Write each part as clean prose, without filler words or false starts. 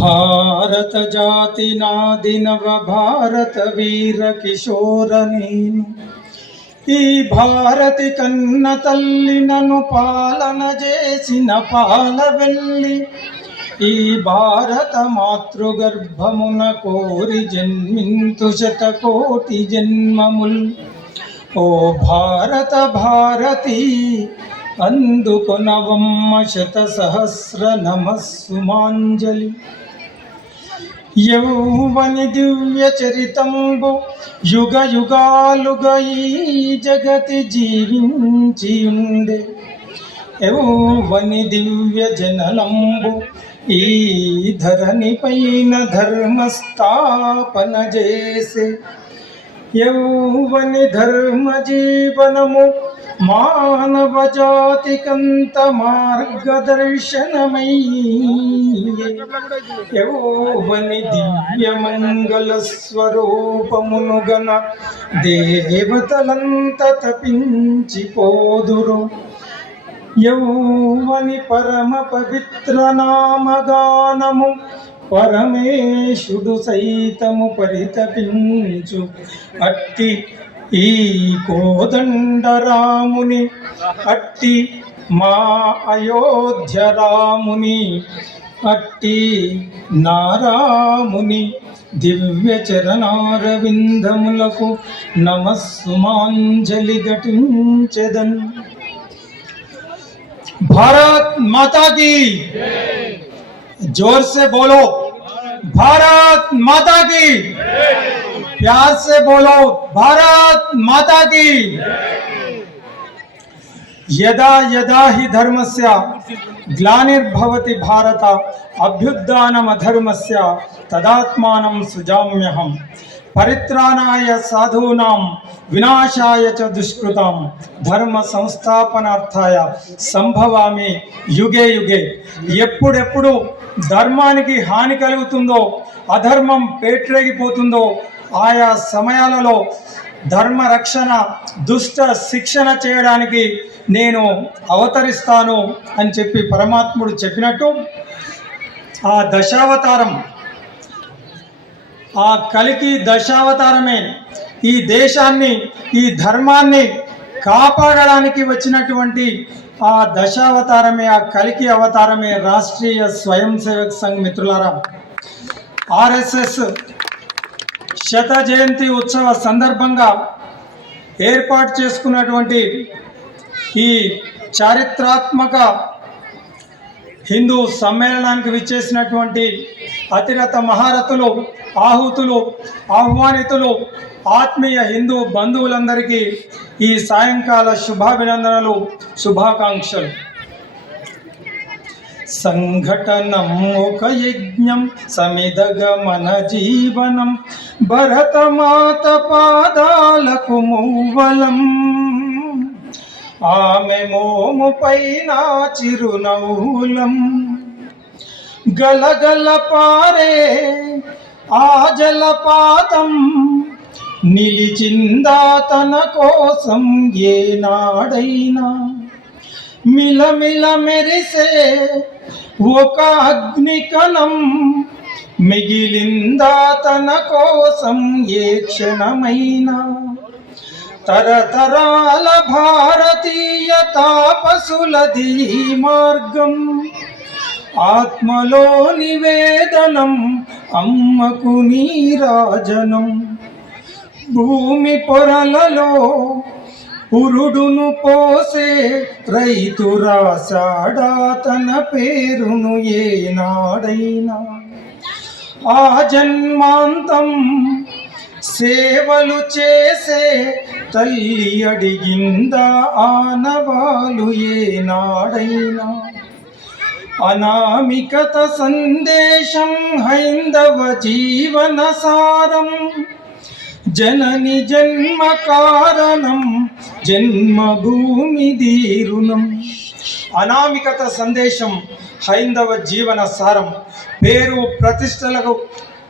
భారత జాతి నాదినవ భారత వీర కిశోర నేను ఈ భారతి కన్న తల్లి నన్ను పాలన చేసిన పాలవెల్లి ఈ భారత మాతృగర్భమున కోరి జన్మింతు శతకోటి జన్మముల్ ఓ భారత భారతి అందుకొనవమ్మ శత సహస్ర నమస్సుమాంజలి యౌవని దివ్య చరితంబు యుగ యుగాలుగా ఈ జగతి జీవించియుండే యౌవని దివ్య జనలంబు ఈ ధరణి పైన ధర్మస్థాపన చేసే యౌవని ధర్మ జీవనము మానవ జాతికంత మార్గదర్శనమై యౌవని దివ్య మంగళ స్వరూపమును గన దేవతలంత తపించిపోదురు యౌవని పరమ పవిత్ర నామగానము పరమేశుడు సైతము పరితపించు అట్టి ఈ కోదండ రాముని అట్టి మా అయోధ్య రాముని అట్టి నారాముని దివ్య చరణారవిందములకు నమస్సుమాంజలి ఘటించెదన్. भारत माता की जोर से बोलो, भारत माता की प्यार से बोलो, भारत माता की. यदा यदा हि धर्मस्य ग्लानिर्भवति भारत अभ्युत्थानमधर्मस्य तदात्मानं सृजाम्यहं परित्राणाय साधूनां विनाशाय च दुष्कृतां धर्म संस्थापनार्थाय संभवामि युगे युगे. ఎప్పుడెప్పుడు ధర్మానికి హాని కలుగుతుందో అధర్మం పేట్రేగిపోతుందో ఆయా సమయాలలో ధర్మ రక్షణ దుష్ట శిక్షణ చేయడానికి నేను అవతరిస్తాను అని చెప్పి పరమాత్ముడు చెప్పినట్టు ఆ దశావతారం ఆ కలికి దశావతారమే ఈ దేశాన్ని ఈ ధర్మాన్ని కాపాడడానికి వచ్చినటువంటి ఆ దశావతారమే ఆ కలికి అవతారమే రాష్ట్రీయ స్వయం సేవక్ సంఘ్ మిత్రులారా. ఆర్ఎస్ఎస్ శత జయంతి ఉత్సవ సందర్భంగా ఏర్పాటు చేసుకున్నటువంటి ఈ చారిత్రాత్మక హిందూ సమ్మేళనానికి విచ్చేసినటువంటి అతిరథ మహారథులు ఆహుతులు ఆహ్వానితులు ఆత్మీయ హిందూ బంధువులందరికీ ఈ సాయంకాల శుభాభినందనలు శుభాకాంక్షలు. సంఘటనం ఒక యజ్ఞం సమిదగమన జీవనం భరతమాత పాదాలకు మూవలం ఆమె మోము పైన చిరునవ్వులం గలగల పారే ఆ జలపాతం నిలిచిందా తన కోసం ఏనాడైనా మిలమిల మెరిసే ఒక అగ్నికణం మిగిలిందా తన కోసం ఏ క్షణమైనా తరతరాల భారతీయ తాపసులది మార్గం ఆత్మలో నివేదనం అమ్మకు నీరాజనం భూమి పొరలలో పురుడును పోసే రైతు రాసాడా తన పేరును ఏనాడైనా ఆ జన్మాంతం సేవలు చేసే తల్లి అడిగిందా ఆనవాలు ఏనాడైనా అనామికత సందేశం హైందవ జీవన సారం జనని జన్మ కారణం జన్మభూమి దీరుణం. అనామికత సందేశం హైందవ జీవన సారం. పేరు ప్రతిష్టలకు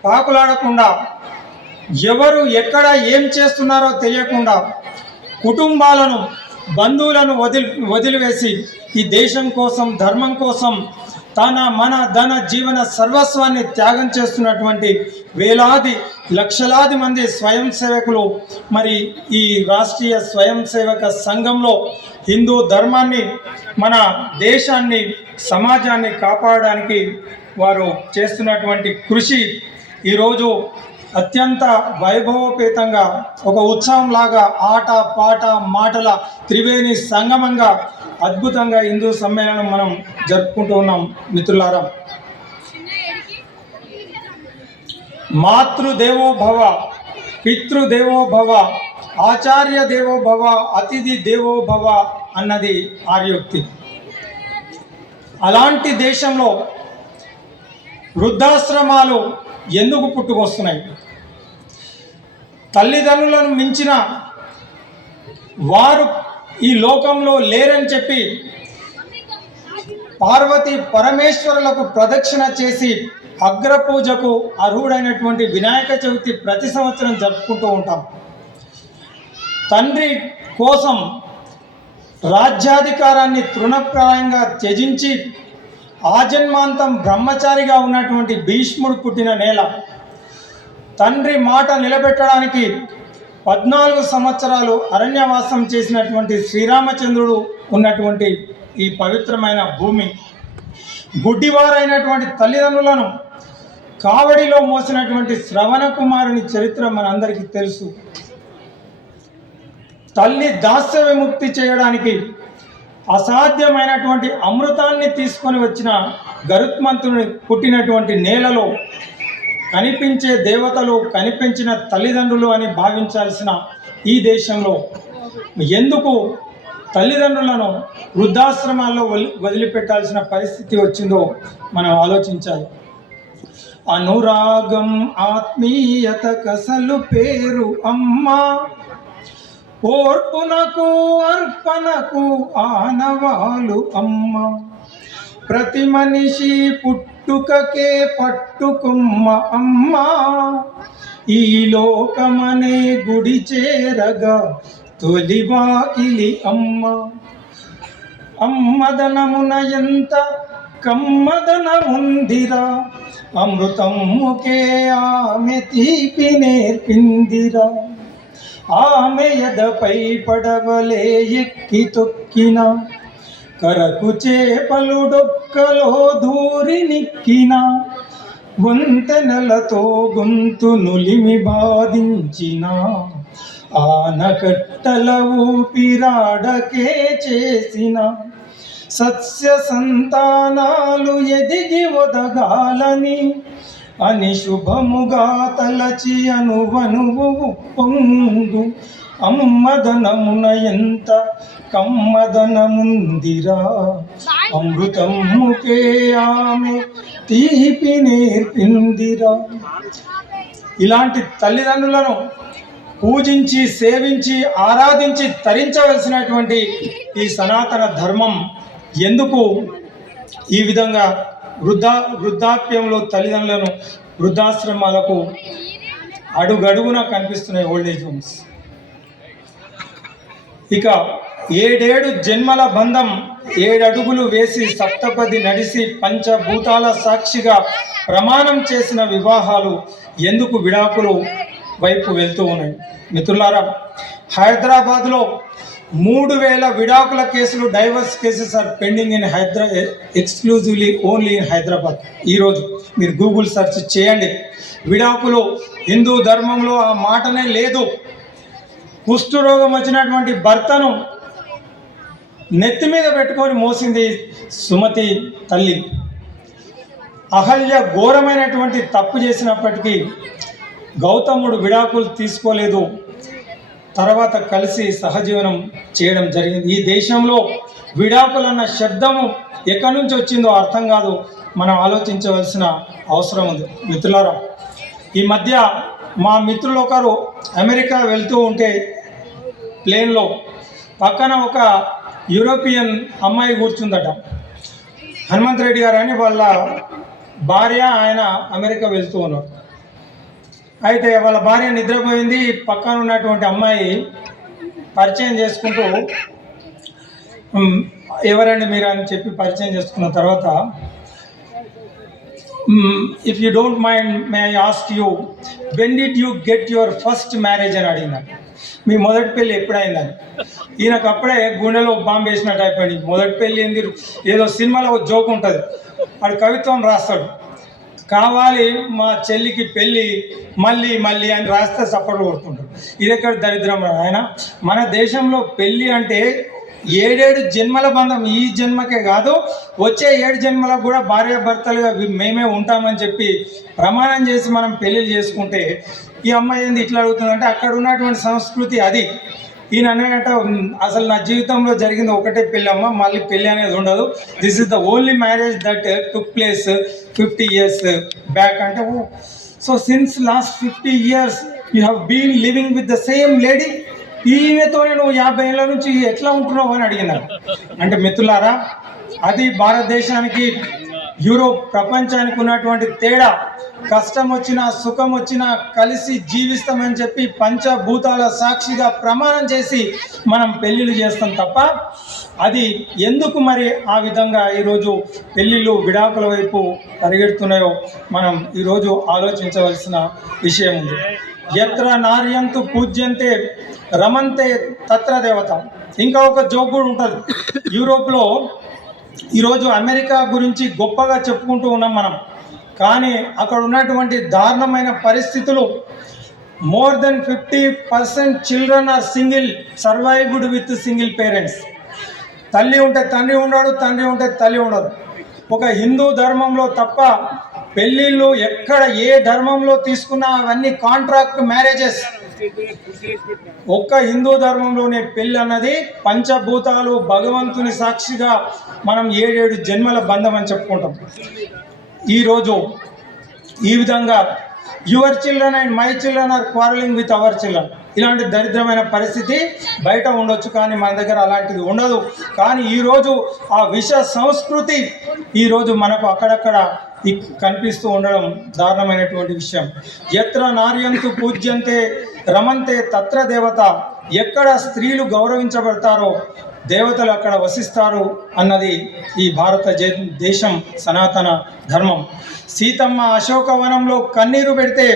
పాకులాడకుండా ఎవరు ఎక్కడ ఏం చేస్తున్నారో తెలియకుండా కుటుంబాలను బంధువులను వదిలివేసి ఈ దేశం కోసం ధర్మం కోసం మన ధన జీవన సర్వస్వాన్ని త్యాగం చేస్తున్నటువంటి వేలాది లక్షలాది మంది స్వయం సేవకులు మరి ఈ రాష్ట్రీయ స్వయం సేవక సంఘంలో హిందూ ధర్మాన్ని, మన దేశాన్ని, సమాజాన్ని కాపాడడానికి వారు చేస్తున్నటువంటి కృషి ఈరోజు అత్యంత వైభవోపేతంగా ఒక ఉత్సవంలాగా ఆట పాట మాటల త్రివేణి సంగమంగా అద్భుతంగా హిందూ సమ్మేళనం మనం జరుపుకుంటూ ఉన్నాం. మిత్రులారా, మాతృదేవో భవ, పితృదేవో భవ, ఆచార్య దేవో భవ, అతిథి దేవో భవ అన్నది ఆర్యోక్తి. అలాంటి దేశంలో వృద్ధాశ్రమాలు ఎందుకు పుట్టుకొస్తున్నాయి? తల్లిదండ్రులను మించిన వారు ఈ లోకంలో లేరని చెప్పి పార్వతీ పరమేశ్వరులకు ప్రదక్షిణ చేసి అగ్రపూజకు అర్హుడైనటువంటి వినాయక చవితి ప్రతి సంవత్సరం జరుపుకుంటూ ఉంటాం. తండ్రి కోసం రాజ్యాధికారాన్ని తృణప్రాయంగా త్యజించి ఆజన్మాంతం బ్రహ్మచారిగా ఉన్నటువంటి భీష్ముడు పుట్టిన నేల. తండ్రి మాట నిలబెట్టడానికి 14 సంవత్సరాలు అరణ్యవాసం చేసినటువంటి శ్రీరామచంద్రుడు ఉన్నటువంటి ఈ పవిత్రమైన భూమి. గుడ్డివారైనటువంటి తల్లిదండ్రులను కావడిలో మోసినటువంటి శ్రవణ కుమారుని చరిత్ర మనందరికీ తెలుసు. తల్లి దాస్య విముక్తి చేయడానికి అసాధ్యమైనటువంటి అమృతాన్ని తీసుకొని వచ్చిన గరుత్మంతుని పుట్టినటువంటి నేలలో కనిపించే దేవతలు కనిపించిన తల్లిదండ్రులు అని భావించాల్సిన ఈ దేశంలో ఎందుకు తల్లిదండ్రులను వృద్ధాశ్రమాల్లో వదిలిపెట్టాల్సిన పరిస్థితి వచ్చిందో మనం ఆలోచించాలి. అనురాగం ఆత్మీయత కసలు పేరు అమ్మా, ఓర్పునకు అర్పణకు ఆనవాలు అమ్మ, ప్రతి మనిషి పుట్టుకకే పట్టుకుమ్మ అమ్మ, ఈ లోకమనే గుడి చేరగా తొలి వాకిలి అమ్మ. అమ్మదనమున ఎంత కమ్మదనముందిరా, అమృతముకే ఆమె తీపి నేర్పిందిరా, ఆమె ఎదపై పడవలే ఎక్కి తొక్కిన, కరకు చేపలు డొక్కలో దూరి నిక్కిన, వంతెనలతో గొంతు నులిమి బాధించిన, ఆనకట్టల ఊపిరాడకే చేసిన, సస్య సంతానాలు ఎదిగి ఒదగాలని అని శుభముగా తలచి అనువనువు పొంగు, అమ్మదనమున ఎంత కమ్మదనముందిరా, అమృతముకే ఆమె తీపి నేర్పిందిరా. ఇలాంటి తల్లిదండ్రులను పూజించి సేవించి ఆరాధించి తరించవలసినటువంటి ఈ సనాతన ధర్మం ఎందుకు ఈ విధంగా వృద్ధాప్యంలో తల్లిదండ్రులను వృద్ధాశ్రమాలకు అడుగడుగున కనిపిస్తున్నాయి ఓల్డేజ్ హోమ్స్. ఇక 7 జన్మల బంధం 7 అడుగులు వేసి సప్తపది నడిసి పంచభూతాల సాక్షిగా ప్రమాణం చేసిన వివాహాలు ఎందుకు విడాకులు వైపు వెళ్తూ ఉన్నాయి? మిత్రులారా, హైదరాబాద్లో 3000 విడాకుల కేసులు, divorce cases are pending in exclusively only in Hyderabad. ఈరోజు మీరు గూగుల్ సెర్చ్ చేయండి. విడాకులు హిందూ ధర్మంలో ఆ మాటనే లేదు. కుష్ఠరోగం వచ్చినటువంటి భర్తను నెత్తి మీద పెట్టుకొని మోసింది సుమతి తల్లి. అహల్య ఘోరమైనటువంటి తప్పు చేసినప్పటికీ గౌతముడు విడాకులు తీసుకోలేదు, తర్వాత కలిసి సహజీవనం చేయడం జరిగింది. ఈ దేశంలో విడాకులన్న శబ్దము ఎక్కడి నుంచి వచ్చిందో అర్థం కాదు. మనం ఆలోచించవలసిన అవసరం ఉంది. మిత్రులారా, ఈ మధ్య మా మిత్రులు ఒకరు అమెరికా వెళ్తూ ఉంటే ప్లేన్లో పక్కన ఒక యూరోపియన్ అమ్మాయి కూర్చుందట. హనుమంత్ రెడ్డి గారు అని వాళ్ళ భార్య, ఆయన అమెరికా వెళ్తూ ఉన్నారు. అయితే వాళ్ళ భార్య నిద్రపోయింది. పక్కన ఉన్నటువంటి అమ్మాయి పరిచయం చేసుకుంటూ, ఎవరండి మీరు అని చెప్పి పరిచయం చేసుకున్న తర్వాత if you don't mind may I ask you, when did you get your first marriage అని అడిగినాను. మీ మొదటి పెళ్ళి ఎప్పుడైందని. ఈయనకు అప్పుడే గుండెలో బాంబు వేసినట్టు అయిపోయింది. మొదటి పెళ్ళి ఏంది, ఏదో సినిమాలో ఒక జోక్ ఉంటుంది, వాడు కవిత్వం రాస్తాడు, కావాలి మా చెల్లికి పెళ్ళి మళ్ళీ మళ్ళీ అని రాస్తే చప్పట్లు కొడుతుంటాడు. ఇది ఎక్కడ దరిద్రం ఆయన. మన దేశంలో పెళ్ళి అంటే 7 జన్మల బంధం, ఈ జన్మకే కాదు వచ్చే 7 జన్మలకు కూడా భార్యాభర్తలుగా మేమే ఉంటామని చెప్పి ప్రమాణం చేసి మనం పెళ్ళిళ్ళు చేసుకుంటే ఈ అమ్మాయి ఏంది ఇట్లా అడుగుతుందంటే అక్కడ ఉన్నటువంటి సంస్కృతి అది. ఈయన అన్నట అసలు నా జీవితంలో జరిగింది ఒకటే పెళ్ళి అమ్మ, మళ్ళీ పెళ్ళి అనేది ఉండదు, this is the only marriage that took place 50 years back అంటే. So since last 50 years you have been living with the same lady, ఈమెతోనే నువ్వు 50 ఏళ్ళ నుంచి ఎట్లా ఉంటున్నావు అని అడిగినారు. అంటే మిత్రులారా, అది భారతదేశానికి యూరోప్ ప్రపంచానికి ఉన్నటువంటి తేడా. కష్టం వచ్చినా సుఖం వచ్చినా కలిసి జీవిస్తామని చెప్పి పంచభూతాల సాక్షిగా ప్రమాణం చేసి మనం పెళ్ళిళ్ళు చేస్తాం తప్ప, అది ఎందుకు మరి ఆ విధంగా ఈరోజు పెళ్ళిళ్ళు విడాకుల వైపు పరిగెడుతున్నాయో మనం ఈరోజు ఆలోచించవలసిన విషయం ఉంది. ఎత్ర నార్యంతు పూజ్యంతే రమంతే తత్ర దేవత. ఇంకా ఒక జోక్ కూడా ఉంటుంది. యూరోప్లో ఈరోజు అమెరికా గురించి గొప్పగా చెప్పుకుంటూ ఉన్నాం మనం, కానీ అక్కడ ఉన్నటువంటి దారుణమైన పరిస్థితులు, more than 50% children are single survived with single parents. తల్లి ఉంటే తండ్రి ఉండడు, తండ్రి ఉంటే తల్లి ఉండదు. ఒక హిందూ ధర్మంలో తప్ప పెళ్ళిళ్ళు ఎక్కడ ఏ ధర్మంలో తీసుకున్నా అవన్నీ కాంట్రాక్ట్ మ్యారేజెస్. ఒక్క హిందూ ధర్మంలోనే పెళ్ళి అన్నది పంచభూతాలు భగవంతుని సాక్షిగా మనం 7 జన్మల బంధం అని చెప్పుకుంటాం. ఈరోజు ఈ విధంగా your children and my children are quarrelling with our children, ఇలాంటి దరిద్రమైన పరిస్థితి బయట ఉండొచ్చు, కానీ మన దగ్గర అలాంటిది ఉండదు. కానీ ఈరోజు ఆ విష సంస్కృతి ఈరోజు మనకు అక్కడక్కడ కనిపిస్తూ ఉండడం దారుణమైనటువంటి విషయం. ఎత్ర నార్యంతు పూజ్యంతే రమంతే తత్ర దేవత. ఎక్కడ స్త్రీలు గౌరవించబడతారో దేవతలు అక్కడ వసిస్తారు అన్నది ఈ భారత దేశం సనాతన ధర్మం. సీతమ్మ అశోకవనంలో కన్నీరు పెడితే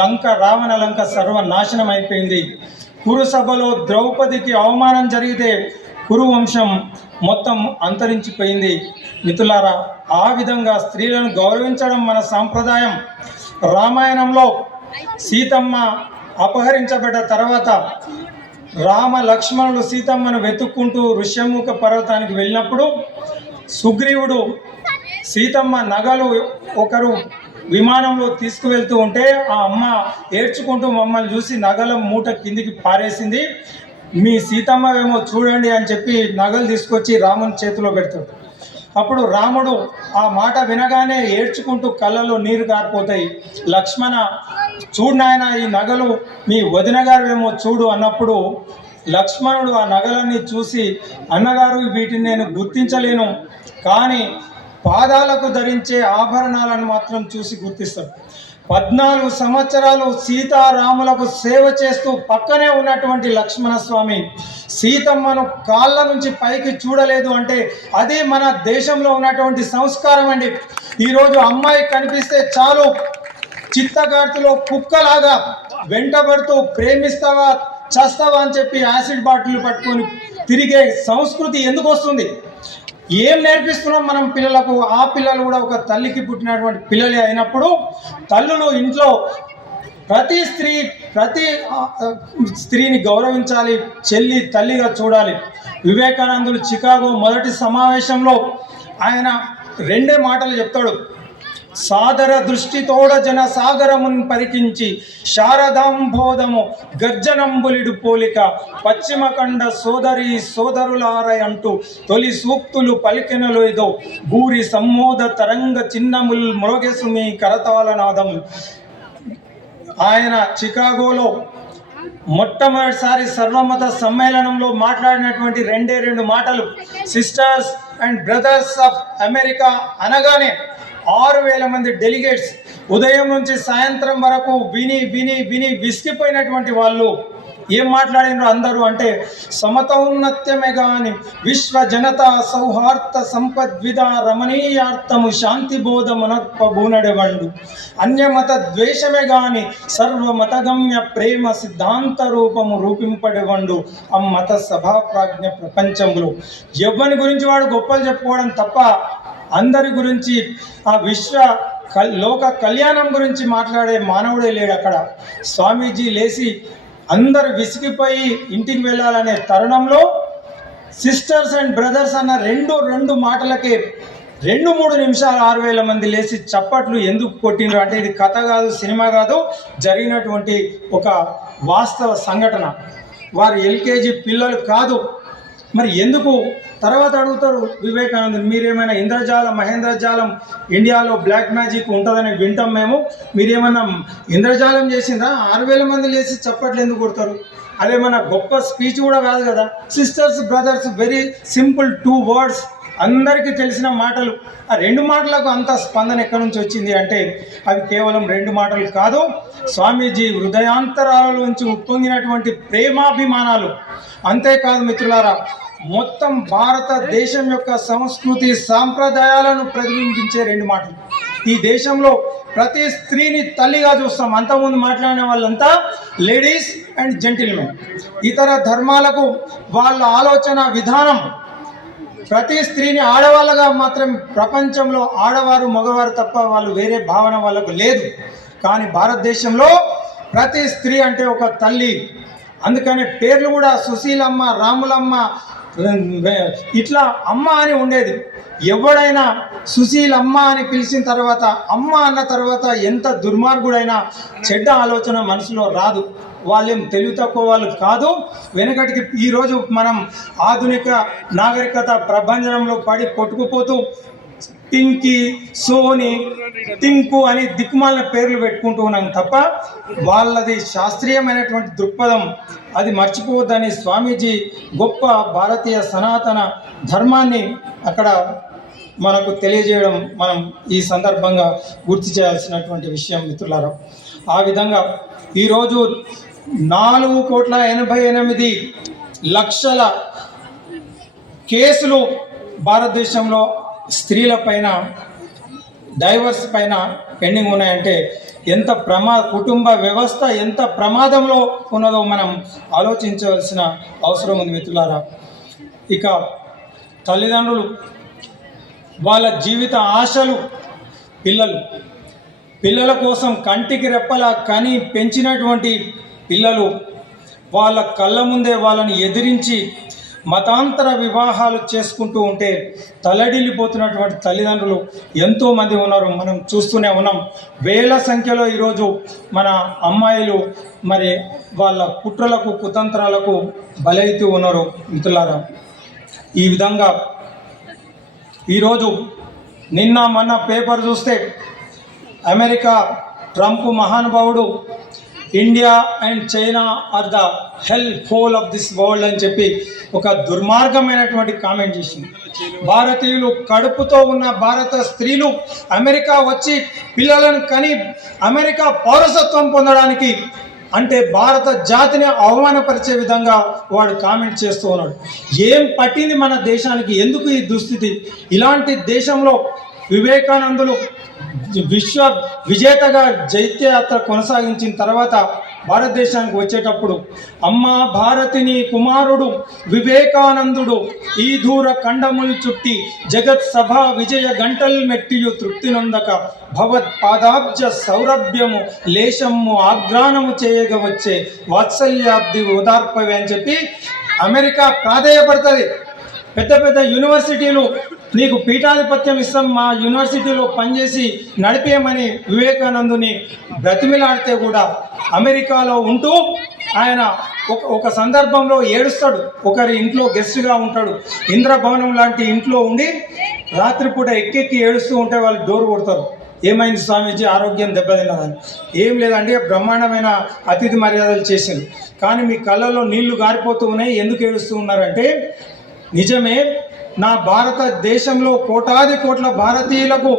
లంక రావణ లంక సర్వనాశనం అయిపోయింది. కురుసభలో ద్రౌపదికి అవమానం జరిగితే కురు వంశం మొత్తం అంతరించిపోయింది. మిత్రులారా, ఆ విధంగా స్త్రీలను గౌరవించడం మన సాంప్రదాయం. రామాయణంలో సీతమ్మ అపహరించబడ్డ తర్వాత రామ లక్ష్మణులు సీతమ్మను వెతుక్కుంటూ ఋష్యముఖ పర్వతానికి వెళ్ళినప్పుడు సుగ్రీవుడు సీతమ్మ నగలు ఒకరు విమానంలో తీసుకువెళ్తూ ఉంటే ఆ అమ్మ ఏడ్చుకుంటూ మమ్మల్ని చూసి నగల మూట కిందికి పారేసింది, మీ సీతమ్మవేమో చూడండి అని చెప్పి నగలు తీసుకొచ్చి రాముని చేతిలో పెడతాడు. అప్పుడు రాముడు ఆ మాట వినగానే ఏడ్చుకుంటూ కళ్ళలో నీరు కారిపోతాయి. లక్ష్మణ, చూడు నాయన, ఈ నగలు మీ వదిన గారు చూడు అన్నప్పుడు లక్ష్మణుడు ఆ నగలన్నీ చూసి, అన్నగారు వీటిని నేను గుర్తించలేను, కానీ పాదాలకు ధరించే ఆభరణాలను మాత్రం చూసి గుర్తిస్తాడు. 14 సంవత్సరాలు సీతారాములకు సేవ చేస్తూ పక్కనే ఉన్నటువంటి లక్ష్మణస్వామి సీతమ్మను కాళ్ళ నుంచి పైకి చూడలేదు అంటే అది మన దేశంలో ఉన్నటువంటి సంస్కారం అండి. ఈరోజు అమ్మాయి కనిపిస్తే చాలు చిత్తగార్తులో కుక్కలాగా వెంటబడుతూ ప్రేమిస్తావా చస్తావా అని చెప్పి యాసిడ్ బాటిల్ పట్టుకొని తిరిగే సంస్కృతి ఎందుకు వస్తుంది? ఏం నేర్పిస్తున్నాం మనం పిల్లలకు? ఆ పిల్లలు కూడా ఒక తల్లికి పుట్టినటువంటి పిల్లలే అయినప్పుడు తల్లులు ఇంట్లో ప్రతి స్త్రీని గౌరవించాలి, చెల్లి తల్లిగా చూడాలి. వివేకానందుడు చికాగో మొదటి సమావేశంలో ఆయన 2 మాటలు చెప్తాడు. సాదర దృష్టితోడ జన సాగరమున్ పరికించి శారదాంబోధము గర్జనంబులిడు పోలిక పశ్చిమ కండ సోదరి సోదరులారై అంటూ తొలి సూక్తులు పలికెనలేదో భూరి సమ్మోద తరంగ చిన్నముల్ మ్రోగెసు మీ కరతాళనాదము. ఆయన చికాగోలో మొట్టమొదటిసారి సర్వమత సమ్మేళనంలో మాట్లాడినటువంటి 2 మాటలు. Sisters and brothers of America అనగానే 6,000 మంది డెలిగేట్స్ ఉదయం నుంచి సాయంత్రం వరకు విని విని విని విసిగిపోయినటువంటి వాళ్ళు ఏం మాట్లాడినారు అందరూ అంటే, సమతౌన్నత్యమే గాని విశ్వ జనతా సౌహార్ద సంపద్విధ రమణీయార్థము శాంతి బోధమునర్ప బూనడెవండు, అన్యమత ద్వేషమే గాని సర్వమతగమ్య ప్రేమ సిద్ధాంత రూపము రూపింపడెవండు అమ్మత సభా ప్రాజ్ఞ ప్రపంచంలో. ఎవరి గురించి వాడు గొప్పలు చెప్పుకోవడం తప్ప అందరి గురించి ఆ లోక కళ్యాణం గురించి మాట్లాడే మానవుడే లేడు అక్కడ. స్వామీజీ లేచి అందరు విసిగిపోయి ఇంటికి వెళ్ళాలనే తరుణంలో సిస్టర్స్ అండ్ బ్రదర్స్ అన్న రెండు మాటలకే 2-3 నిమిషాలు 6,000 మంది లేచి చప్పట్లు ఎందుకు కొట్టిండ్రు అంటే, ఇది కథ కాదు, సినిమా కాదు, జరిగినటువంటి ఒక వాస్తవ సంఘటన. వారు ఎల్కేజీ పిల్లలు కాదు. మరి ఎందుకు తర్వాత అడుగుతారు వివేకానందుని, మీరేమైనా ఇంద్రజాలం మహేంద్రజాలం ఇండియాలో బ్లాక్ మ్యాజిక్ ఉంటుందని వింటాం మేము, మీరేమైనా ఇంద్రజాలం చేసిందా? 6,000 మంది లేచి చప్పట్లు ఎందుకు కొడతారు? అదేమన్నా గొప్ప స్పీచ్ కూడా కాదు కదా. Sisters brothers, very simple 2 words, అందరికీ తెలిసిన మాటలు. ఆ 2 మాటలకు అంత స్పందన ఎక్కడి నుంచి వచ్చింది అంటే, అవి కేవలం 2 మాటలు కాదు, స్వామీజీ హృదయాంతరాల నుంచి ఉప్పొంగినటువంటి ప్రేమాభిమానాలు. అంతేకాదు మిత్రులారా, మొత్తం భారతదేశం యొక్క సంస్కృతి సాంప్రదాయాలను ప్రతిబింబించే 2 మాటలు. ఈ దేశంలో ప్రతి స్త్రీని తల్లిగా చూస్తాం. అంతకుముందు మాట్లాడిన వాళ్ళంతా లేడీస్ అండ్ జెంటిల్మెన్. ఇతర ధర్మాలకు వాళ్ళ ఆలోచన విధానం ప్రతి స్త్రీని ఆడవాళ్ళగా మాత్రం, ప్రపంచంలో ఆడవారు మగవారు తప్ప వాళ్ళు వేరే భావన వాళ్ళకు లేదు. కానీ భారతదేశంలో ప్రతి స్త్రీ అంటే ఒక తల్లి. అందుకనే పేర్లు కూడా సుశీలమ్మ, రాములమ్మ, ఇట్లా అమ్మ అని ఉండేది. ఎవడైనా సుశీలమ్మ అని పిలిచిన తర్వాత, అమ్మ అన్న తర్వాత ఎంత దుర్మార్గుడైనా చెడ్డ ఆలోచన మనసులో రాదు. వాళ్ళేం తెలివి తక్కువ వాళ్ళు కాదు. వెనకటికి ఈరోజు మనం ఆధునిక నాగరికత ప్రభంజనంలో పడి కొట్టుకుపోతూ పింకీ, సోని, టింకు అని దిక్కుమాలిన పేర్లు పెట్టుకుంటూ ఉన్నాం తప్ప వాళ్ళది శాస్త్రీయమైనటువంటి దృక్పథం అది మర్చిపోవద్దని స్వామీజీ గొప్ప భారతీయ సనాతన ధర్మాన్ని అక్కడ మనకు తెలియజేయడం మనం ఈ సందర్భంగా గుర్తు చేయాల్సినటువంటి విషయం మిత్రులారా. ఆ విధంగా ఈరోజు 4,88,00,000 కేసులు భారతదేశంలో స్త్రీల పైన, డైవర్స్ పైన పెండింగ్ ఉన్నాయంటే ఎంత కుటుంబ వ్యవస్థ ఎంత ప్రమాదంలో ఉన్నదో మనం ఆలోచించవలసిన అవసరం ఉంది మిత్రులారా. ఇక తల్లిదండ్రులు వాళ్ళ జీవిత ఆశలు, పిల్లల కోసం కంటికి రెప్పలా కని పెంచినటువంటి పిల్లలు వాళ్ళ కళ్ళ ముందే వాళ్ళని ఎదిరించి మతాంతర వివాహాలు చేసుకుంటూ ఉంటే తలడిల్లిపోతున్నటువంటి తల్లిదండ్రులు ఎంతోమంది ఉన్నారు. మనం చూస్తూనే ఉన్నాం. వేల సంఖ్యలో ఈరోజు మన అమ్మాయిలు మరి వాళ్ళ కుట్రలకు కుతంత్రాలకు బలైతూ ఉన్నారు మిత్రులారా. ఈ విధంగా ఈరోజు నిన్న మొన్న పేపర్ చూస్తే అమెరికా ట్రంప్ మహానుభావుడు India and China are the hell hole of this world అని చెప్పి ఒక దుర్మార్గమైనటువంటి కామెంట్ చేసింది. భారతీయులు కడుపుతో ఉన్న భారత స్త్రీలు అమెరికా వచ్చి పిల్లలను కని అమెరికా పౌరసత్వం పొందడానికి అంటే భారత జాతిని అవమానపరిచే విధంగా వాడు కామెంట్ చేస్తూ ఉన్నాడు. ఏం పట్టింది మన దేశానికి? ఎందుకు ఈ దుస్థితి? ఇలాంటి దేశంలో వివేకానందులు విశ్వ విజేతగా జైత్యయాత్ర కొనసాగించిన తర్వాత భారతదేశానికి వచ్చేటప్పుడు అమ్మ భారతిని కుమారుడు వివేకానందుడు ఈ దూర ఖండములు చుట్టి జగత్ సభ విజయ గంటల్ మెట్టియు తృప్తి నొందక భవత్ పాదాబ్జ సౌరభ్యము లేశము ఆగ్రానము చేయగ వచ్చే వాత్సల్యాబ్ది ఓదార్పవే అని చెప్పి అమెరికా ప్రాధేయపడుతుంది. పెద్ద పెద్ద యూనివర్సిటీలు నీకు పీఠాధిపత్యం ఇస్తాం, మా యూనివర్సిటీలో పనిచేసి నడిపేయమని వివేకానందుని బ్రతిమిలాడితే కూడా అమెరికాలో ఉంటూ ఆయన ఒక సందర్భంలో ఏడుస్తాడు. ఒకరి ఇంట్లో గెస్ట్గా ఉంటాడు. ఇంద్రభవనం లాంటి ఇంట్లో ఉండి రాత్రిపూట ఎక్కెక్కి ఏడుస్తూ ఉంటే వాళ్ళు డోర్ కొడతారు. ఏమైంది స్వామీజీ, ఆరోగ్యం దెబ్బతిన్నదని. ఏం లేదంటే బ్రహ్మాండమైన అతిథి మర్యాదలు చేసింది, కానీ మీ కళ్ళల్లో నీళ్లు గారిపోతూ ఉన్నాయి, ఎందుకు ఏడుస్తూ ఉన్నారంటే నిజమే నా భారతదేశంలో కోటాది కోట్ల భారతీయులకు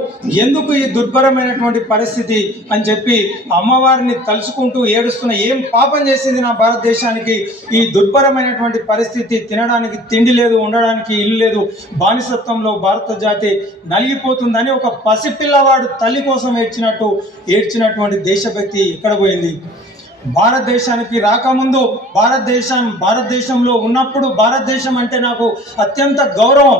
ఎందుకు ఈ దుర్భరమైనటువంటి పరిస్థితి అని చెప్పి అమ్మవారిని తలుచుకుంటూ ఏడుస్తున్న, ఏం పాపం చేసింది నా భారతదేశానికి ఈ దుర్భరమైనటువంటి పరిస్థితి? తినడానికి తిండి లేదు, ఉండడానికి ఇల్లు లేదు, బానిసత్వంలో భారత జాతి నలిగిపోతుందని ఒక పసిపిల్లవాడు తల్లి కోసం ఏడ్చినటువంటి దేశభక్తి ఎక్కడ పోయింది? భారతదేశానికి రాకముందు భారతదేశంలో ఉన్నప్పుడు భారతదేశం అంటే నాకు అత్యంత గౌరవం.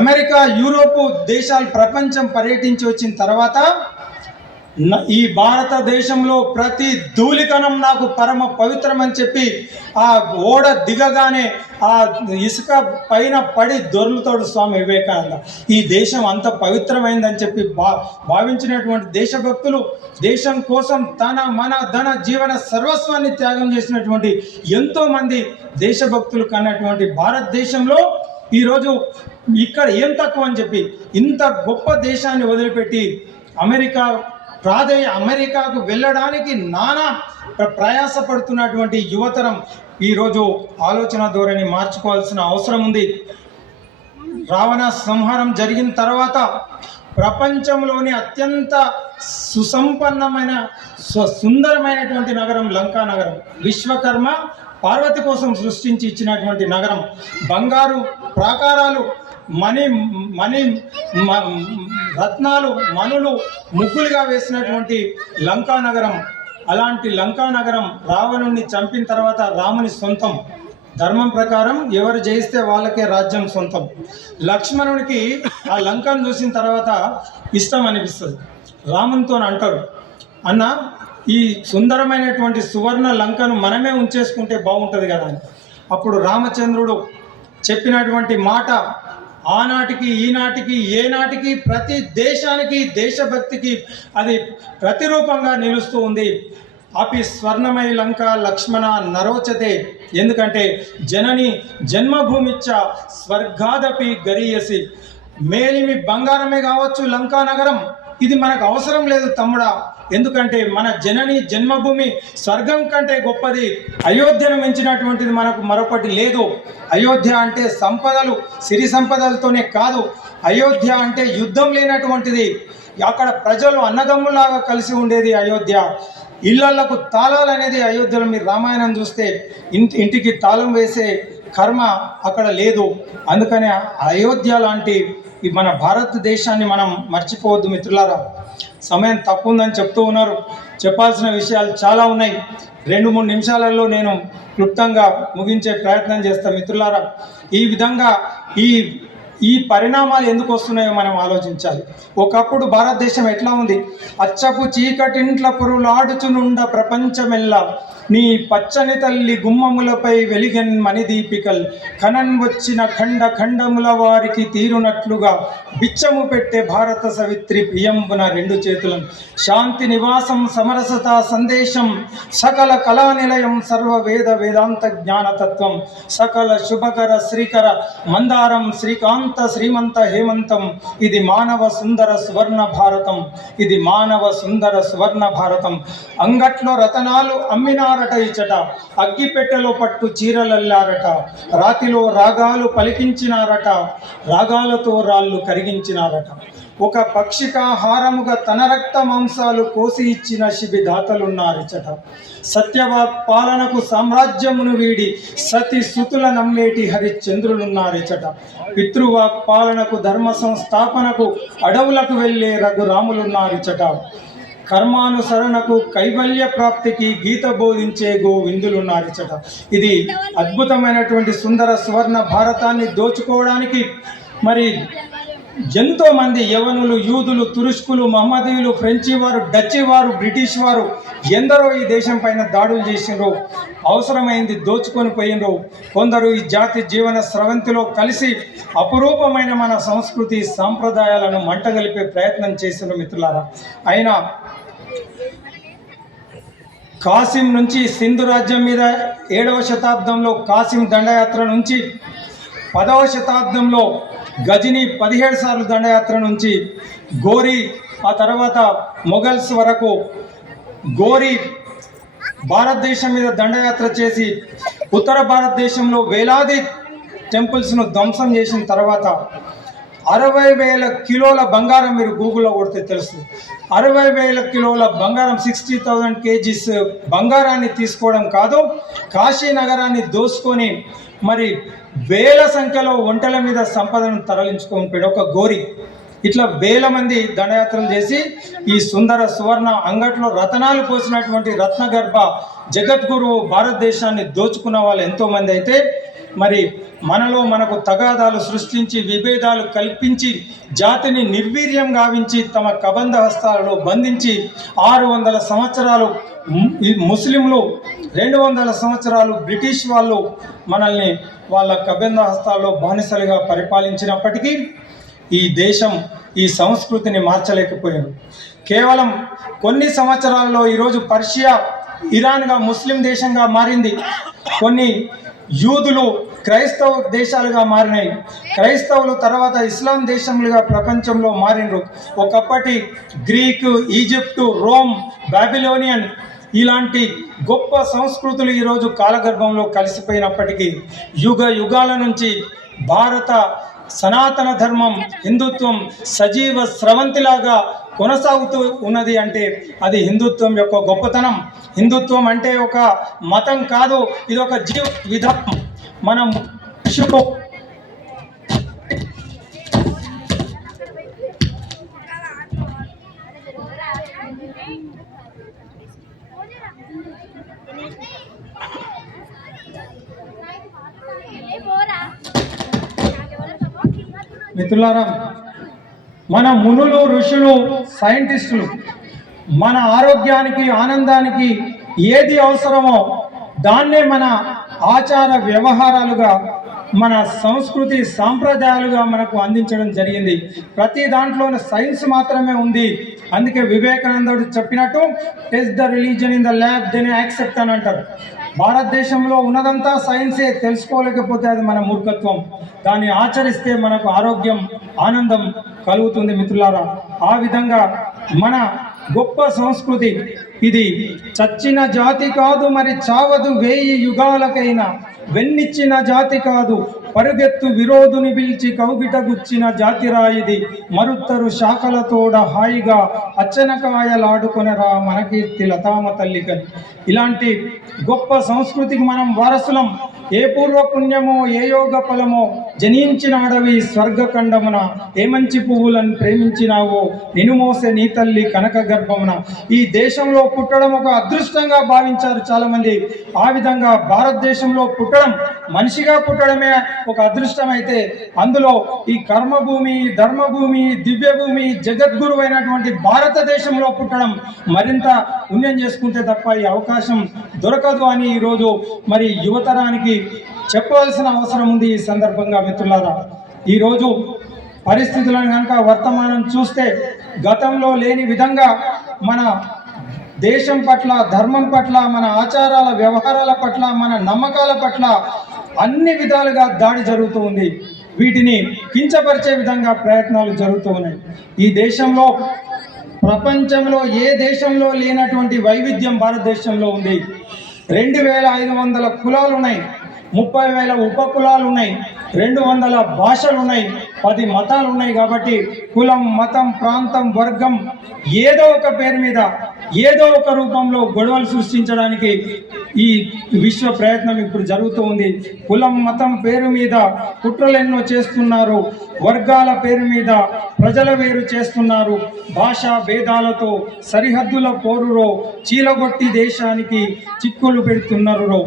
అమెరికా, యూరోపు దేశాలు ప్రపంచం పర్యటించి వచ్చిన తర్వాత ఈ భారతదేశంలో ప్రతి ధూళికణం నాకు పరమ పవిత్రం అని చెప్పి ఆ ఓడ దిగగానే ఆ ఇసుక పైన పడి దొర్లుతాడు స్వామి వివేకానంద. ఈ దేశం అంత పవిత్రమైందని చెప్పి భావించినటువంటి దేశభక్తులు, దేశం కోసం మన ధన జీవన సర్వస్వాన్ని త్యాగం చేసినటువంటి ఎంతోమంది దేశభక్తులు కన్నటువంటి భారతదేశంలో ఈరోజు ఇక్కడ ఏం తక్కువ అని చెప్పి ఇంత గొప్ప దేశాన్ని వదిలిపెట్టి అమెరికాకు వెళ్ళడానికి నానా ప్రయాసపడుతున్నటువంటి యువతరం ఈరోజు ఆలోచన ధోరణి మార్చుకోవాల్సిన అవసరం ఉంది. రావణ సంహారం జరిగిన తర్వాత ప్రపంచంలోని అత్యంత సుసంపన్నమైన సుందరమైనటువంటి నగరం లంకా నగరం. విశ్వకర్మ పార్వతి కోసం సృష్టించి ఇచ్చినటువంటి నగరం. బంగారు ప్రాకారాలు, రత్నాలు, మనులు ముగ్గులుగా వేసినటువంటి లంకా నగరం. అలాంటి లంకా నగరం రావణుణ్ణి చంపిన తర్వాత రాముని సొంతం. ధర్మం ప్రకారం ఎవరు జయిస్తే వాళ్ళకే రాజ్యం సొంతం. లక్ష్మణుడికి ఆ లంకను చూసిన తర్వాత ఇష్టం అనిపిస్తుంది. రామునితో అంటారు, అన్న ఈ సుందరమైనటువంటి సువర్ణ లంకను మనమే ఉంచేసుకుంటే బాగుంటుంది కదా అని. అప్పుడు రామచంద్రుడు చెప్పినటువంటి మాట ఆనాటికి ఈనాటికి ఏనాటికి ప్రతి దేశానికి దేశభక్తికి అది ప్రతిరూపంగా నిలుస్తూ ఉంది. అపి స్వర్ణమయ లంక లక్ష్మణ నరోచతే. ఎందుకంటే జనని జన్మభూమిచ్చ స్వర్గాదపి గరీయసి. మేలిమి బంగారమే కావచ్చు లంకా నగరం, ఇది మనకు అవసరం లేదు తమ్ముడా. ఎందుకంటే మన జనని జన్మభూమి స్వర్గం కంటే గొప్పది. అయోధ్యను మించినటువంటిది మనకు మరొకటి లేదు. అయోధ్య అంటే సంపదలు, సిరి సంపదలతోనే కాదు. అయోధ్య అంటే యుద్ధం లేనటువంటిది. అక్కడ ప్రజలు అన్నదమ్ములాగా కలిసి ఉండేది అయోధ్య. ఇళ్లకు తాళాలు అనేది అయోధ్యలో మీరు రామాయణం చూస్తే ఇంటికి తాళం వేసే కర్మ అక్కడ లేదు. అందుకనే అయోధ్య లాంటి మన భారతదేశాన్ని మనం మర్చిపోవద్దు మిత్రులారా. సమయం తక్కువ ఉందని చెప్తూ ఉన్నారు, చెప్పాల్సిన విషయాలు చాలా ఉన్నాయి. 2-3 నిమిషాలలో నేను క్లుప్తంగా ముగించే ప్రయత్నం చేస్తాను మిత్రులారా. ఈ విధంగా ఈ పరిణామాలు ఎందుకు వస్తున్నాయో మనం ఆలోచించాలి. ఒకప్పుడు భారతదేశం ఎట్లా ఉంది? అచ్చపు చీకటింట్ల పురులాడుచునుండ ప్రపంచమెల్లా నీ పచ్చని తల్లి గుమ్మములపై వెలిగన్ మణిదీపికల్ కనన్ వచ్చిన ఖండ ఖండముల వారికి తీరునట్లుగా బిచ్చము పెట్టే భారత సవిత్రి ప్రియంబున 2 చేతులను. శాంతి నివాసం సమరసత సందేశం సకల కళా నిలయం సర్వ వేదాంత జ్ఞానతత్వం సకల శుభకర శ్రీకర మందారం శ్రీకాంత శ్రీమంత హేమంతం. ఇది మానవ సుందర సువర్ణ భారతం, ఇది మానవ సుందర సువర్ణ భారతం. అంగట్లో రతనాలు అమ్మినారట ఇచ్చట, అగ్గిపెట్టెలో పట్టు చీరలల్లారట, రాతిలో రాగాలు పలికించినారట, రాగాలతో రాళ్ళు కరిగించినారట. ఒక పక్షికాహారముగా తన రక్త మాంసాలు కోసి ఇచ్చిన శిబిదాతలున్నారిచట. సత్యవాక్ పాలనకు సామ్రాజ్యమును వీడి సతి సుతుల నమ్మేటి హరిశ్చంద్రులున్నారిచట. పితృవాక్ పాలనకు ధర్మ సంస్థాపనకు అడవులకు వెళ్ళే రఘురాములున్నారిచట. కర్మానుసరణకు కైవల్య ప్రాప్తికి గీత బోధించే గోవిందులున్నారిచట. ఇది అద్భుతమైనటువంటి సుందర సువర్ణ భారతాన్ని దోచుకోవడానికి మరి ఎంతోమంది యవనులు, యూదులు, తురుష్కులు, మహమ్మదీయులు, ఫ్రెంచి వారు, డచ్చి వారు, బ్రిటిష్ వారు ఎందరో ఈ దేశం పైన దాడులు చేసినారు. అవసరమైంది దోచుకొని పోయినరు. కొందరు ఈ జాతి జీవన స్రవంతిలో కలిసి అపురూపమైన మన సంస్కృతి సాంప్రదాయాలను మంటగలిపే ప్రయత్నం చేసిన మిత్రులారా. అయినా కాసిం నుంచి సింధు రాజ్యం మీద 7వ శతాబ్దంలో కాసిం దండయాత్ర నుంచి 10వ శతాబ్దంలో గజని 17 సార్లు దండయాత్ర నుంచి గోరీ, ఆ తర్వాత మొఘల్స్ వరకు గోరీ భారతదేశం మీద దండయాత్ర చేసి ఉత్తర భారతదేశంలో వేలాది టెంపుల్స్ను ధ్వంసం చేసిన తర్వాత 60,000 కిలోల బంగారం, మీరు గూగుల్లో కొడితే తెలుస్తుంది, 60,000 కిలోల బంగారం, 60,000 కేజీస్ బంగారాన్ని తీసుకోవడం కాదు, కాశీ నగరాన్ని దోసుకొని మరి వేల సంఖ్యలో ఒంటెల మీద సంపదను తరలించుకొని పోయాడు ఒక గోరి. ఇట్లా వేల మంది దండయాత్రలు చేసి ఈ సుందర సువర్ణ అంగట్లో రతనాలు పోసినటువంటి రత్నగర్భ జగద్గురువు భారతదేశాన్ని దోచుకున్న వాళ్ళు ఎంతోమంది అయితే, మరి మనకు తగాదాలు సృష్టించి విభేదాలు కల్పించి జాతిని నిర్వీర్యం గావించి తమ కబంధ హస్తాలలో బంధించి 600 సంవత్సరాలు ముస్లింలు, 200 సంవత్సరాలు బ్రిటిష్ వాళ్ళు మనల్ని వాళ్ళ కబంధ హస్తాల్లో బానిసలుగా పరిపాలించినప్పటికీ ఈ దేశం ఈ సంస్కృతిని మార్చలేకపోయారు. కేవలం కొన్ని సంవత్సరాల్లో ఈరోజు పర్షియా ఇరాన్గా ముస్లిం దేశంగా మారింది. కొన్ని యూదులు క్రైస్తవ దేశాలుగా మారినాయి. క్రైస్తవులు తర్వాత ఇస్లాం దేశములుగా ప్రపంచంలో మారినరు. ఒకప్పటి గ్రీకు, ఈజిప్టు, రోమ్, బాబిలోనియన్ ఇలాంటి గొప్ప సంస్కృతులు ఈరోజు కాలగర్భంలో కలిసిపోయినప్పటికీ యుగ యుగాల నుంచి భారత సనాతన ధర్మం, హిందుత్వం సజీవ స్రవంతిలాగా కొనసాగుతూ ఉన్నది. అంటే అది హిందుత్వం యొక్క గొప్పతనం. హిందుత్వం అంటే ఒక మతం కాదు, ఇది ఒక జీవ విధానం. మనం మిత్రులారా, మన మునులు, ఋషులు, సైంటిస్టులు మన ఆరోగ్యానికి, ఆనందానికి ఏది అవసరమో దాన్నే మన ఆచార వ్యవహారాలుగా, మన సంస్కృతి సాంప్రదాయాలుగా మనకు అందించడం జరిగింది. ప్రతి దాంట్లోనే సైన్స్ మాత్రమే ఉంది. అందుకే వివేకానందుడు చెప్పినట్టు test the religion in the lab then accept అని అంటారు. భారతదేశంలో ఉన్నదంతా సైన్సే, తెలుసుకోలేకపోతే అది మన మూర్ఖత్వం. దాన్ని ఆచరిస్తే మనకు ఆరోగ్యం, ఆనందం కలుగుతుంది. మిత్రులారా, ఆ విధంగా మన గొప్ప సంస్కృతి ఇది చచ్చిన జాతి కాదు, మరి చావదు 1000 యుగాలకైనా, వెన్నిచ్చిన జాతి కాదు, పరుగెత్తు విరోధుని పిలిచి కౌగిట గుచ్చిన జాతిరా ఇది, మరుత్తరు శాఖలతోడ హాయిగా అచ్చనకాయలాడుకొనరా మనకీర్తి లతామ తల్లికని. ఇలాంటి గొప్ప సంస్కృతికి మనం వారసులం. ఏ పూర్వ పుణ్యమో, ఏ యోగ ఫలమో, జనించిన అడవి స్వర్గఖండమున, ఏ మంచి పువ్వులను ప్రేమించినావో, నిన్ను మోసే నీ తల్లి కనక గర్భమున. ఈ దేశంలో పుట్టడం ఒక అదృష్టంగా భావించారు చాలామంది. ఆ విధంగా భారతదేశంలో పుట్టడం, మనిషిగా పుట్టడమే ఒక అదృష్టం అయితే, అందులో ఈ కర్మభూమి, ధర్మభూమి, దివ్యభూమి, జగద్గురు అయినటువంటి భారతదేశంలో పుట్టడం మరింత పుణ్యం చేసుకుంటే తప్ప ఈ అవకాశం దొరకదు అని ఈరోజు మరి యువతరానికి చెప్పవలసిన అవసరం ఉంది. ఈ సందర్భంగా మిత్రులారా, ఈరోజు పరిస్థితులను కనుక వర్తమానం చూస్తే గతంలో లేని విధంగా మన దేశం పట్ల, ధర్మం పట్ల, మన ఆచారాల వ్యవహారాల పట్ల, మన నమ్మకాల పట్ల అన్ని విధాలుగా దాడి జరుగుతూ ఉంది. వీటిని కించపరిచే విధంగా ప్రయత్నాలు జరుగుతూ ఉన్నాయి. ఈ దేశంలో, ప్రపంచంలో ఏ దేశంలో లేనటువంటి వైవిధ్యం భారతదేశంలో ఉంది. 2500 కులాలు ఉన్నాయి, 30,000 ఉపకులాలు ఉన్నాయి, 200 భాషలు ఉన్నాయి, 10 మతాలు ఉన్నాయి. కాబట్టి కులం, మతం, ప్రాంతం, వర్గం ఏదో ఒక పేరు మీద, ఏదో ఒక రూపంలో గొడవలు సృష్టించడానికి ఈ విశ్వ ప్రయత్నం ఇప్పుడు జరుగుతూ ఉంది. కులం, మతం పేరు మీద కుట్రలు ఎన్నో చేస్తున్నారు. వర్గాల పేరు మీద ప్రజల వేరు చేస్తున్నారు. భాషా భేదాలతో సరిహద్దుల పోరురో, చీలగొట్టి దేశానికి చిక్కులు పెడుతున్నారు.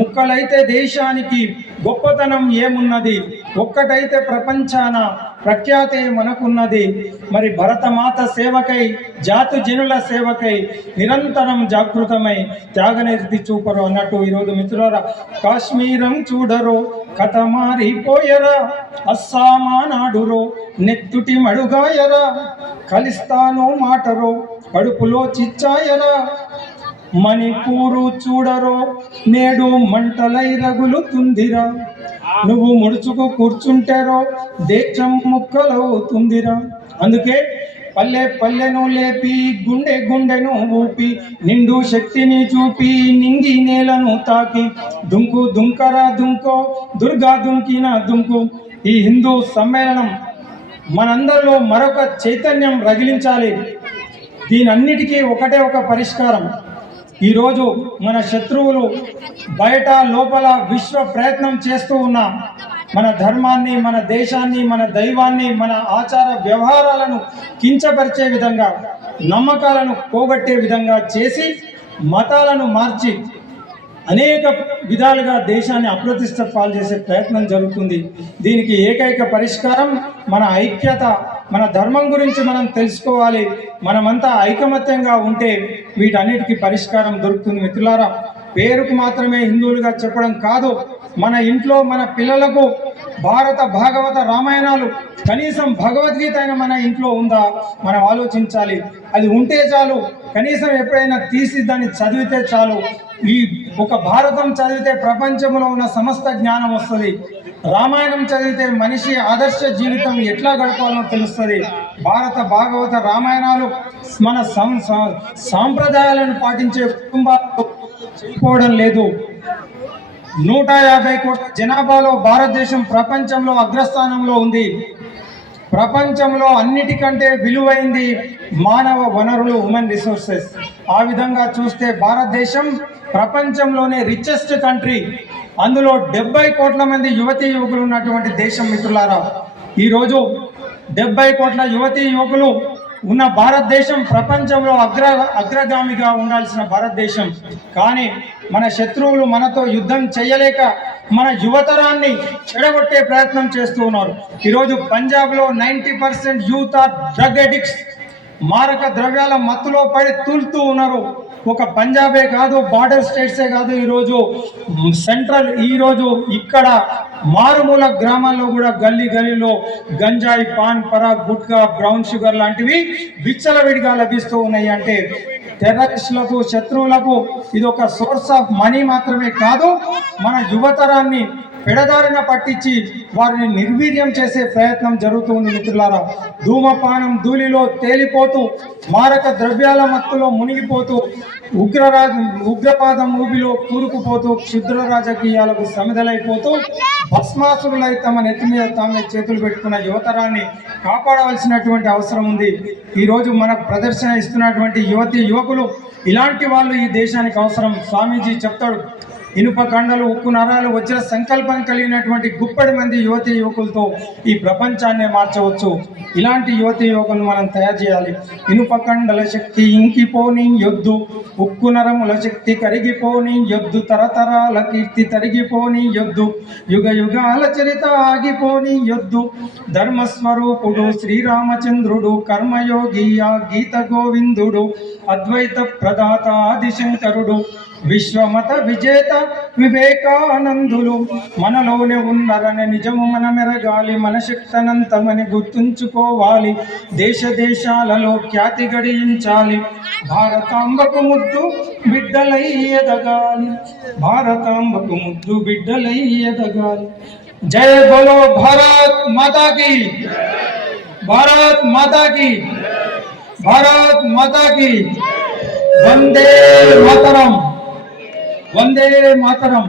ముక్కలైతే దేశానికి గొప్పతనం ఏమున్నది, ఒక్కటైతే ప్రపంచాన ప్రఖ్యాతే మనకున్నది. మరి భరతమాత సేవకై, జాతు జనుల సేవకై నిరంతరం జాగృతమై త్యాగనిరతి చూపరు అన్నట్టు ఈరోజు మిత్రులారా, కాశ్మీరం చూడరో కథ మారిపోయరా, అస్సామా నాడురో నెత్తుటి మడుగాయరా, కలిస్తాను మాటరో కడుపులో చిచ్చాయరా, మణిపూరు చూడరో నేడు మంటలై రగులుతుందిరా, నువ్వు ముడుచుకు కూర్చుంటారో దేశం ముక్కలవుతుందిరా. అందుకే పల్లె పల్లెను లేపి గుండె గుండెను ఊపి నిండు శక్తిని చూపి నింగి నేలను తాకి దుంకు దుంకరా దుంకో దుర్గా దుంకిన దుంకు. ఈ హిందూ సమ్మేళనం మనందరిలో మరొక చైతన్యం రగిలించాలి. దీనన్నిటికీ ఒకటే ఒక పరిష్కారం. ఈరోజు మన శత్రువులు బయట లోపల విశ్వ ప్రయత్నం చేస్తూ ఉన్న మన ధర్మాన్ని, మన దేశాన్ని, మన దైవాన్ని, మన ఆచార వ్యవహారాలను కించపరిచే విధంగా, నమ్మకాలను పోగొట్టే విధంగా చేసి మతాలను మార్చి అనేక విధాలుగా దేశాన్ని అప్రతిష్ట పాలు చేసే ప్రయత్నం జరుగుతుంది. దీనికి ఏకైక పరిష్కారం మన ఐక్యత. మన ధర్మం గురించి మనం తెలుసుకోవాలి. మనమంతా ఐకమత్యంగా ఉంటే వీటన్నిటికీ పరిష్కారం దొరుకుతుంది. మిత్రులారా, పేరుకు మాత్రమే హిందువులుగా చెప్పడం కాదు, మన ఇంట్లో మన పిల్లలకు భారత భాగవత రామాయణాలు, కనీసం భగవద్గీత అయినా మన ఇంట్లో ఉందా మనం ఆలోచించాలి. అది ఉంటే చాలు. కనీసం ఎప్పుడైనా తీసి దాన్ని చదివితే చాలు. ఈ ఒక భారతం చదివితే ప్రపంచంలో ఉన్న సమస్త జ్ఞానం వస్తుంది. రామాయణం చదివితే మనిషి ఆదర్శ జీవితం ఎట్లా గడపాలో తెలుస్తుంది. భారత భాగవత రామాయణాలు మన సాంప్రదాయాలను పాటించే కుటుంబాలు చెడిపోవడం లేదు. 150 కోట్ల జనాభాలో భారతదేశం ప్రపంచంలో అగ్రస్థానంలో ఉంది. ప్రపంచంలో అన్నిటికంటే విలువైంది మానవ వనరులు, హ్యూమన్ రిసోర్సెస్. ఆ విధంగా చూస్తే భారతదేశం ప్రపంచంలోనే రిచెస్ట్ కంట్రీ. అందులో 70 కోట్ల మంది యువతీ యువకులు ఉన్నటువంటి దేశం. మిత్రులారా, ఈరోజు 70 కోట్ల యువతీ యువకులు ఉన్న భారతదేశం ప్రపంచంలో అగ్రగామిగా ఉండాల్సిన భారతదేశం. కానీ మన శత్రువులు మనతో యుద్ధం చేయలేక మన యువతరాన్ని చెడగొట్టే ప్రయత్నం చేస్తూ ఉన్నారు. ఈరోజు పంజాబ్లో 90% యూత్ ఆర్ డ్రగ్ అడిక్ట్స్. మారక ద్రవ్యాల మత్తులో పడి తూలుతూ ఉన్నారు. ఒక పంజాబే కాదు, బార్డర్ స్టేట్సే కాదు, ఈరోజు ఇక్కడ మారుమూల గ్రామాల్లో కూడా గల్లీ గల్లీలో గంజాయి, pan Parag, gutka, brown sugar లాంటివి విచ్చలవిడిగా లభిస్తూ ఉన్నాయి. అంటే టెర్రరిస్టులకు, శత్రువులకు ఇది ఒక సోర్స్ ఆఫ్ మనీ మాత్రమే కాదు, మన యువతరాన్ని పెడదారిన పట్టించి వారిని నిర్వీర్యం చేసే ప్రయత్నం జరుగుతుంది. మిత్రులారా, ధూమపానం ధూళిలో తేలిపోతూ, మారక ద్రవ్యాల మత్తులో మునిగిపోతూ, ఉగ్రపాదం ఊబిలో కూరుకుపోతూ, క్షుద్ర రాజకీయాలకు సమిధలైపోతూ, భస్మాసురులై తమ నెత్తి మీద తామే చేతులు పెట్టుకున్న యువతరాన్ని కాపాడవలసినటువంటి అవసరం ఉంది. ఈరోజు మనకు ప్రదర్శన ఇస్తున్నటువంటి యువతీ యువకులు ఇలాంటి వాళ్ళు ఈ దేశానికి అవసరం. స్వామీజీ చెప్తాడు, ఇనుప కండలు, ఉక్కు నరాలు, వజ్ర సంకల్పం కలిగినటువంటి గుప్పడి మంది యువతీ యువకులతో ఈ ప్రపంచాన్ని మార్చవచ్చు. ఇలాంటి యువతీ యువకులను మనం తయారు చేయాలి. ఇనుప కండల శక్తి ఇంకిపోని యొద్దు, ఉక్కు నరముల శక్తి కరిగిపోని యొద్దు, తరతరాల కీర్తి తరిగిపోని యొద్దు, యుగ యుగాల చరిత ఆగిపోని యొద్దు. ధర్మస్వరూపుడు శ్రీరామచంద్రుడు, కర్మయోగి ఆ గీత గోవిందుడు, అద్వైత ప్రదాత ఆదిశంకరుడు, విశ్వమత విజేత వివేకానందులు మనలోనే ఉన్నారనే నిజము మనమెరగాలి. మన శక్తనంతమని గుర్తుంచుకోవాలి. దేశ దేశాలలో ఖ్యాతి గడించాలి. భారతాంబకు ముద్దు బిడ్డలై ఎదగాలి. భారతాంబకు ముద్దు బిడ్డలై ఎదగాలి. జై బోలో భారత్ మాతా కీ, భారత్ మాతా కీ, భారత్ మాతా కీ. వందే మాతరం, వందే మాతరం.